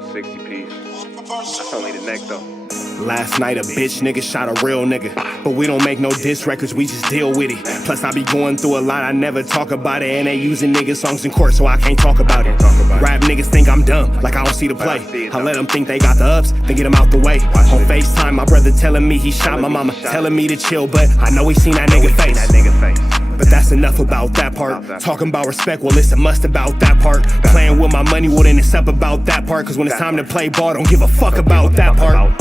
little 60 piece. That's only the neck though. Last night a bitch nigga shot a real nigga, but we don't make no diss records, we just deal with it. Plus I be going through a lot, I never talk about it, and they using niggas songs in court, so I can't talk about it. Rap niggas think I'm dumb, like I don't see the play. I let them think they got the ups, then get them out the way. On FaceTime, my brother telling me he shot my mama, telling me to chill, but I know he seen that nigga face. But that's enough about that part. Talking about respect, well it's a must about that part. Playing with my money, well then it's up about that part. Cause when it's time to play ball, don't give a fuck about that part.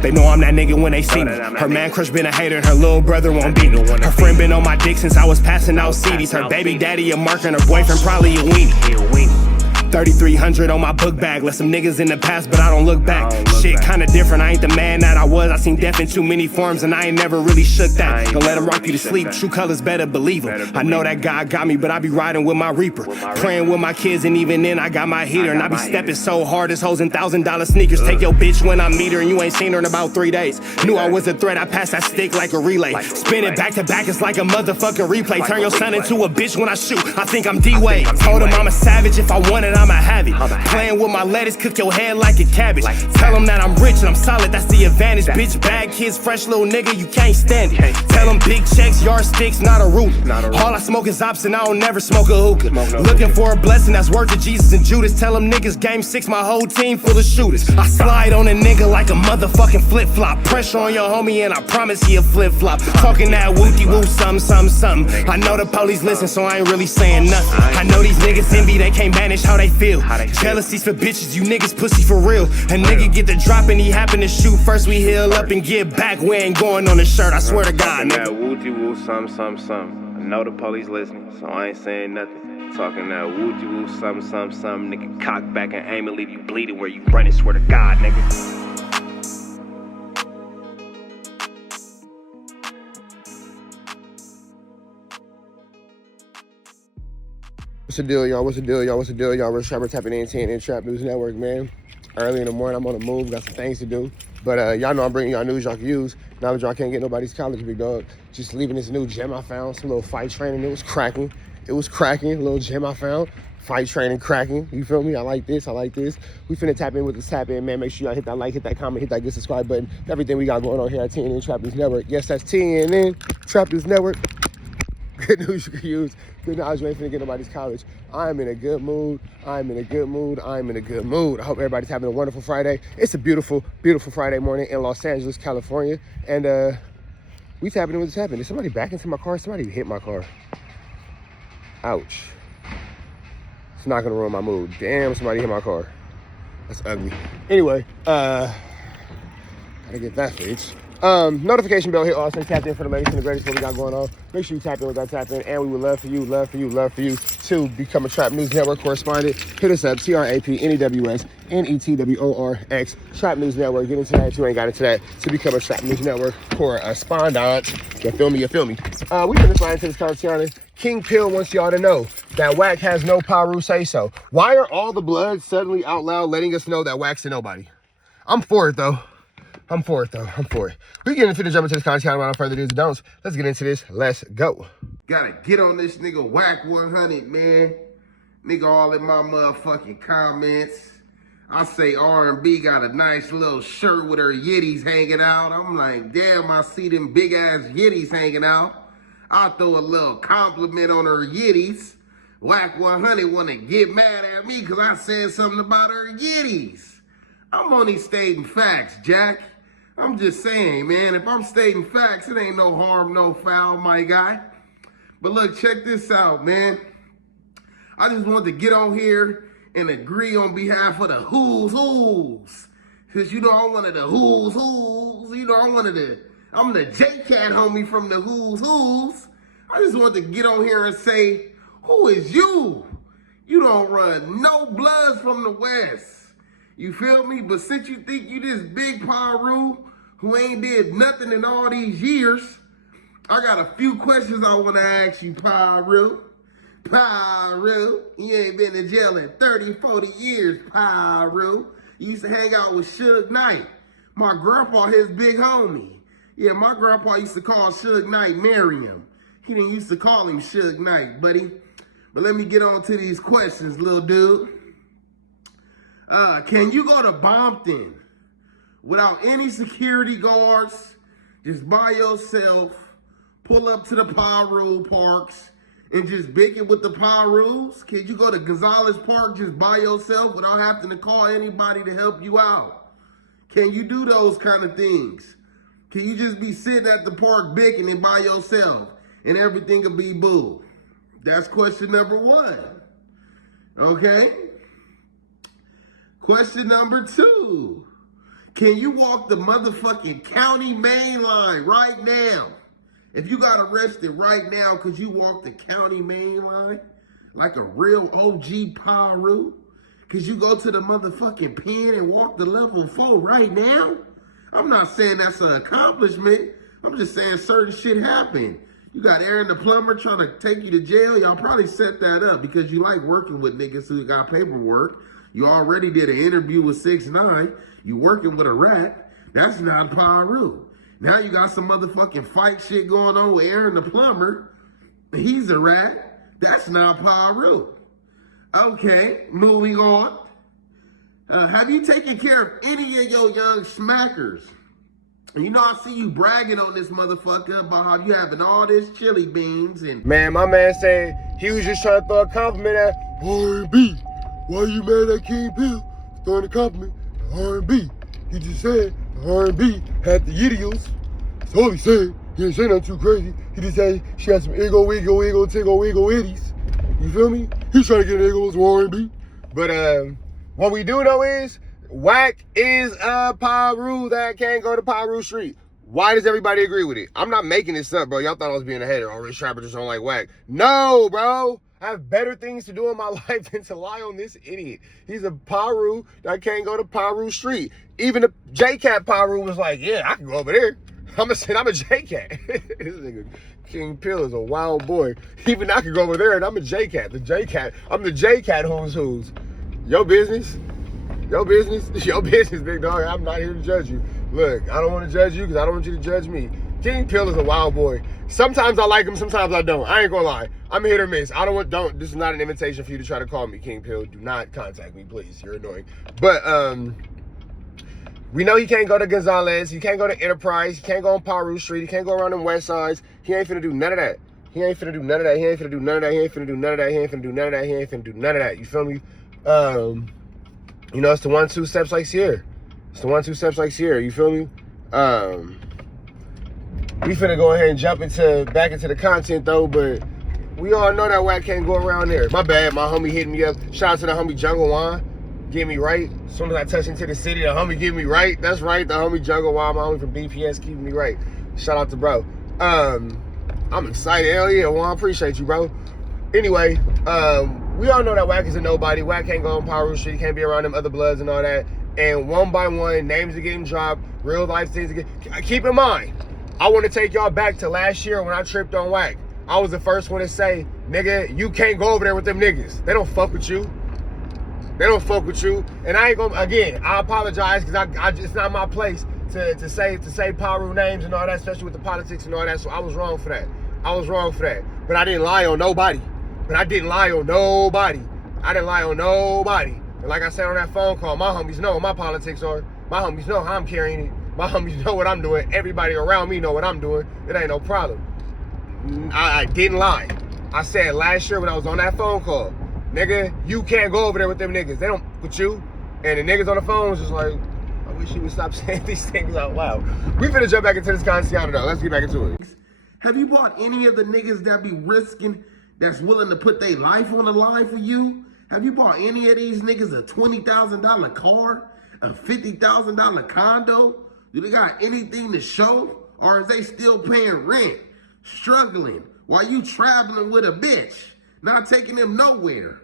They know I'm that nigga when they see me. Her man crush been a hater and her little brother won't beat me. Her friend been on my dick since I was passing out CDs. Her baby daddy a mark and her boyfriend probably a weenie. 3,300 on my book bag. Let some niggas in the past, but I don't look back. Shit kinda different, I ain't the man that I was. I seen death in too many forms and I ain't never really shook that. Don't let them rock you to sleep, true colors better believe them. I know that God got me, but I be riding with my reaper. Praying with my kids and even then I got my heater. And I be stepping so hard, it's hoes in $1,000 sneakers. Take your bitch when I meet her and you ain't seen her in about 3 days. Knew I was a threat, I passed that stick like a relay. Spin it back to back, it's like a motherfucking replay. Turn your son into a bitch when I shoot, I think I'm D-Wade. Told him I'm a savage, if I want it, I'ma have it. Playing with my lettuce, cook your head like a cabbage. Tell them that I'm rich and I'm solid, that's the advantage. Bitch, bad kids, fresh little nigga, you can't stand it. Tell them big checks, yardsticks, not a ruler. All I smoke is ops and I don't never smoke a hookah. Looking for a blessing that's worth it, Jesus and Judas. Tell them niggas game 6, my whole team full of shooters. I slide on a nigga like a motherfucking flip-flop. Pressure on your homie and I promise he a flip-flop. Talking that wooty-woo, something. I know the police listen, so I ain't really saying nothing. I know these niggas envy, they can't manage how they feel. Jealousy's for bitches, you niggas pussy for real. A nigga get the drop and he happen to shoot. First we heal up and get back, we ain't going on the shirt, I swear to God, nigga. That wooty-woo, something. I know the police listening, so I ain't saying nothing. Talking that wooty-woo, something. Nigga, cock back and aim and leave you bleeding where you running, swear to God, nigga. What's the deal, y'all? What's the deal, y'all? We're tapping in Trap News Network, man. Early in the morning, I'm on the move, got some things to do. But y'all know I'm bringing y'all news y'all can use. Now that y'all can't get nobody's college, big dog. Just leaving this new gem I found, some little fight training. It was cracking, a little gem I found. Fight training cracking, you feel me? I like this. We finna tap in with this tap in, man. Make sure y'all hit that like, hit that comment, hit that good subscribe button. Everything we got going on here at TNN Trap News Network. Yes, that's TNN Trap News Network. Good news you can use. Good knowledge, you ain't finna get nobody's college. I'm in a good mood. I hope everybody's having a wonderful Friday. It's a beautiful, beautiful Friday morning in Los Angeles, California. And we tapping in with this happening. Did somebody back into my car? Somebody hit my car. Ouch. It's not gonna ruin my mood. Damn, somebody hit my car. That's ugly. Anyway, gotta get that fixed. Notification bell hit also. Tap in for the latest and the greatest what we got going on. Make sure you tap in with that tap in. And we would love for you to become a Trap News Network correspondent. Hit us up, TRAPNEWS NETWORX, Trap News Network. Get into that if you ain't got into that to become a Trap News Network correspondent. You feel me? We finna slide into this conversation. King Pill wants y'all to know that Wack has no Piru say so. Why are all the bloods suddenly out loud letting us know that Wack's a nobody? I'm for it though. We get into the jump into this content without further do's and don'ts. Let's get into this. Let's go. Gotta get on this nigga WACK100, man. Nigga all in my motherfucking comments. I say R&B got a nice little shirt with her yitties hanging out. I'm like, damn, I see them big ass yitties hanging out. I throw a little compliment on her yitties. WACK100 wanna get mad at me because I said something about her yitties. I'm only stating facts, Jack. I'm just saying, man, if I'm stating facts, it ain't no harm, no foul, my guy. But look, check this out, man. I just wanted to get on here and agree on behalf of the who's. Because, you know, I'm one of the who's. You know, I'm the J-Cat homie from the who's. I just wanted to get on here and say, who is you? You don't run no bloods from the West. You feel me? But since you think you this big Piru who ain't did nothing in all these years, I got a few questions I want to ask you, Piru. You ain't been in jail in 30, 40 years, Piru. You used to hang out with Suge Knight. My grandpa, his big homie. Yeah, my grandpa used to call Suge Knight Miriam. He didn't used to call him Suge Knight, buddy. But let me get on to these questions, little dude. Can you go to Bompton without any security guards, just by yourself, pull up to the Piru parks, and just bick it with the Pirus? Can you go to Gonzalez Park just by yourself without having to call anybody to help you out? Can you do those kind of things? Can you just be sitting at the park bicking it by yourself and everything will be boo? That's question number one. Okay? Question number two. Can you walk the motherfucking county main line right now? If you got arrested right now because you walked the county main line like a real OG Piru, because you go to the motherfucking pen and walk the level 4 right now? I'm not saying that's an accomplishment. I'm just saying certain shit happened. You got Aaron the plumber trying to take you to jail. Y'all probably set that up because you like working with niggas who got paperwork. You already did an interview with 6ix9ine. You working with a rat. That's not Piru. Now you got some motherfucking fight shit going on with Aaron the plumber. He's a rat. That's not Piru. Okay, moving on. Have you taken care of any of your young smackers? You know, I see you bragging on this motherfucker about how you having all this chili beans and... Man, my man said he was just trying to throw a compliment at R&B. Why you mad at King Pill? Throwing a compliment at R&B. He just said R&B had the yiddios. That's all he said. He didn't say nothing too crazy. He just said she had some tingle, itties. You feel me? He's trying to get an Eagles R&B. But what we do know is Wack is a Piru that can't go to Piru Street. Why does everybody agree with it? I'm not making this up, bro. Y'all thought I was being a hater. Oh, Rich Trapper just don't like Wack. No, bro. I have better things to do in my life than to lie on this idiot. He's a Piru that can't go to Piru Street. Even the J-Cat Piru was like, yeah, I can go over there. I'm a J-Cat. This nigga King Pill is a wild boy. Even I can go over there and I'm a J-Cat. I'm the J-Cat who's. Your business. Your business. Your business, big dog. I'm not here to judge you. Look, I don't want to judge you because I don't want you to judge me. King Pill is a wild boy. Sometimes I like him, sometimes I don't. I ain't gonna lie. I'm hit or miss. This is not an invitation for you to try to call me King Pill. Do not contact me, please. You're annoying. But we know he can't go to Gonzalez. He can't go to Enterprise. He can't go on Piru Street. He can't go around them west sides. He ain't finna do none of that. He ain't finna do none of that. He ain't finna do none of that. He ain't finna do none of that. He ain't finna do none of that. He ain't finna do none of that. You feel me? You know, it's the 1-2 steps like Sierra. It's the 1-2 steps like Sierra. You feel me? We finna go ahead and jump back into the content though, but we all know that Wack can't go around there. My bad, my homie hit me up. Shout out to the homie Jungle Wine. Get me right. As soon as I touch into the city, the homie get me right. That's right, the homie Jungle Wine, my homie from BPS, keeping me right. Shout out to bro. I'm excited. Hell yeah, well, I appreciate you, bro. Anyway, we all know that Wack is a nobody. Wack can't go on Piru Street, can't be around them other bloods and all that. And one by one, names are getting dropped, real life things are getting... Keep in mind, I want to take y'all back to last year when I tripped on Wack. I was the first one to say, nigga, you can't go over there with them niggas. They don't fuck with you. They don't fuck with you. And I ain't gonna, again, I apologize because it's not my place to say Piru names and all that, especially with the politics and all that. So I was wrong for that. But I didn't lie on nobody. I didn't lie on nobody. And like I said on that phone call, my homies know what my politics are. My homies know how I'm carrying it. My homies know what I'm doing. Everybody around me know what I'm doing. It ain't no problem. I didn't lie. I said last year when I was on that phone call, nigga, you can't go over there with them niggas. They don't with you. And the niggas on the phone was just like, I wish you would stop saying these things out loud. We finna jump back into this conversation though. Let's get back into it. Have you bought any of the niggas that be risking, that's willing to put their life on the line for you? Have you bought any of these niggas a $20,000 car? A $50,000 condo? Do they got anything to show? Or is they still paying rent? Struggling while you traveling with a bitch? Not taking them nowhere?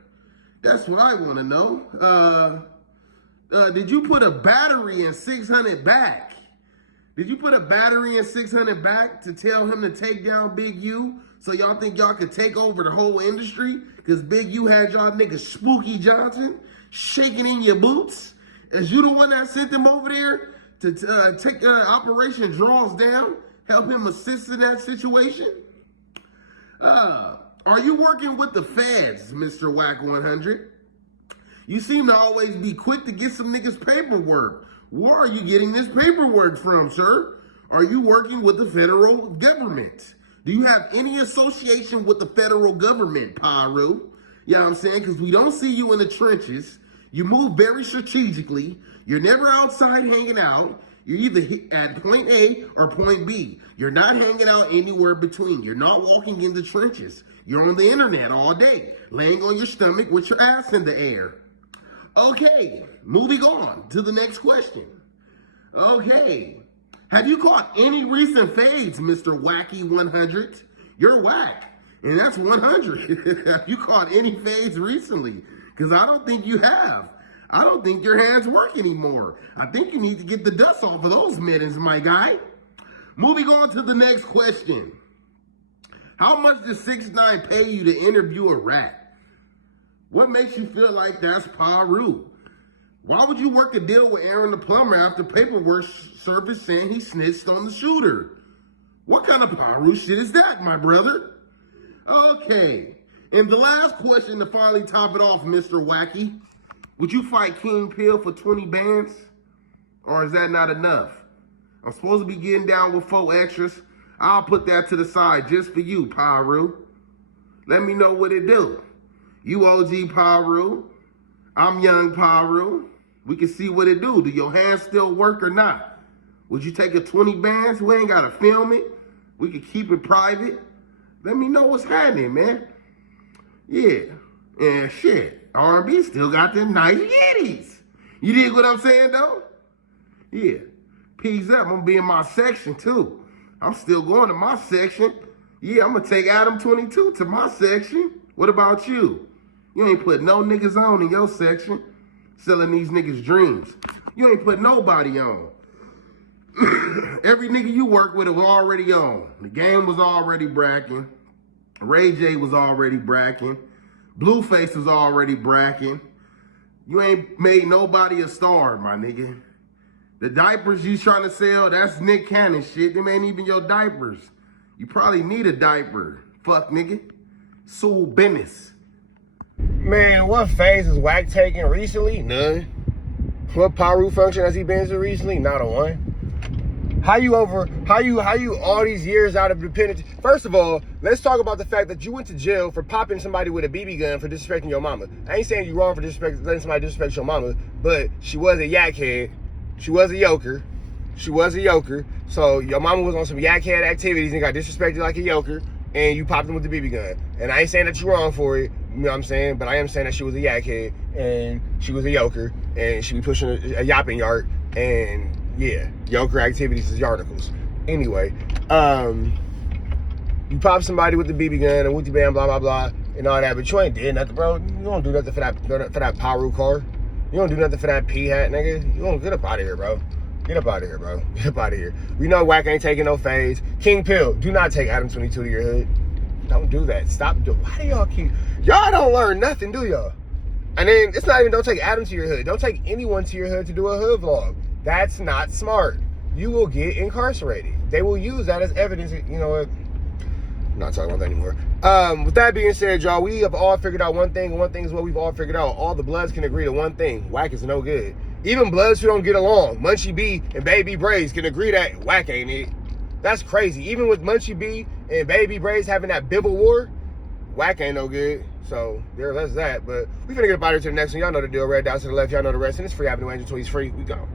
That's what I want to know. Did you put a battery in 600 back? Did you put a battery in 600 back to tell him to take down Big U? So y'all think y'all could take over the whole industry? Because Big U had y'all niggas Spooky Johnson shaking in your boots? Is you the one that sent them over there to take Operation Draws Down? Help him assist in that situation? Are you working with the feds, Mr. WACK100? You seem to always be quick to get some niggas paperwork. Where are you getting this paperwork from, sir? Are you working with the federal government? Do you have any association with the federal government, Piru? You know what I'm saying? Because we don't see you in the trenches. You move very strategically. You're never outside hanging out. You're either at point A or point B. You're not hanging out anywhere between. You're not walking in the trenches. You're on the internet all day, laying on your stomach with your ass in the air. Okay, moving on to the next question. Okay, have you caught any recent fades, Mr. Wacky100? You're whack, and that's 100. Have you caught any fades recently? Because I don't think you have. I don't think your hands work anymore. I think you need to get the dust off of those mittens, my guy. Moving on to the next question. How much does 6ix9ine pay you to interview a rat? What makes you feel like that's Piru? Why would you work a deal with Aaron the plumber after paperwork surfaced saying he snitched on the shooter? What kind of Piru shit is that, my brother? Okay, and the last question to finally top it off, Mr. Wacky. Would you fight King Pill for 20 bands? Or is that not enough? I'm supposed to be getting down with 4 extras. I'll put that to the side just for you, Piru. Let me know what it do. You OG Piru. I'm young Piru. We can see what it do. Do your hands still work or not? Would you take a 20 bands? We ain't got to film it. We can keep it private. Let me know what's happening, man. Yeah. And shit. R&B still got them nice yitties. You dig what I'm saying, though? Yeah. Peace up. I'm going to be in my section, too. I'm still going to my section. Yeah, I'm going to take Adam 22 to my section. What about you? You ain't put no niggas on in your section. Selling these niggas dreams. You ain't put nobody on. Every nigga you work with was already on. The game was already bracking. Ray J was already bracking. Blueface was already bracking. You ain't made nobody a star, my nigga. The diapers you trying to sell, that's Nick Cannon shit. Them ain't even your diapers. You probably need a diaper. Fuck, nigga. Soul business. Man, what phase is Wack taking recently? None. What Piru function has he been to recently? Not a one. How you all these years out of dependence? First of all, let's talk about the fact that you went to jail for popping somebody with a BB gun for disrespecting your mama. I ain't saying you wrong for letting somebody disrespect your mama, but she was a yak head. She was a yoker. She was a yoker. So your mama was on some yak head activities and got disrespected like a yoker, and you popped him with the BB gun. And I ain't saying that you're wrong for it, you know what I'm saying? But I am saying that she was a yak head, and she was a yoker, and she be pushing a yapping yard, and yeah, yoker activities is yarnicles. Anyway, you pop somebody with the BB gun and wooty bam, blah, blah, blah, and all that, but you ain't did nothing, bro. You don't do nothing for that Piru car. You don't do nothing for that P-hat, nigga. You don't get up out of here, bro. Get up out of here, bro. Get up out of here. We know Wack ain't taking no fades. King Pill, do not take Adam 22 to your hood. Don't do that. Stop. Why do y'all keep... Y'all don't learn nothing, do y'all? And then, it's not even don't take Adam to your hood. Don't take anyone to your hood to do a hood vlog. That's not smart. You will get incarcerated. They will use that as evidence. You know what? I'm not talking about that anymore. With that being said, y'all, we have all figured out one thing, and one thing is what we've all figured out. All the Bloods can agree to one thing. Wack is no good. Even Bloods who don't get along, Munchie B and Baby Braze can agree that Wack ain't it. That's crazy. Even with Munchie B and Baby Braze having that Bibble war, Wack ain't no good. So that's that. But we finna get up out here to the next one. Y'all know the deal. Red dots to the left. Y'all know the rest. And it's free Avenue Angel Tweets free. We go.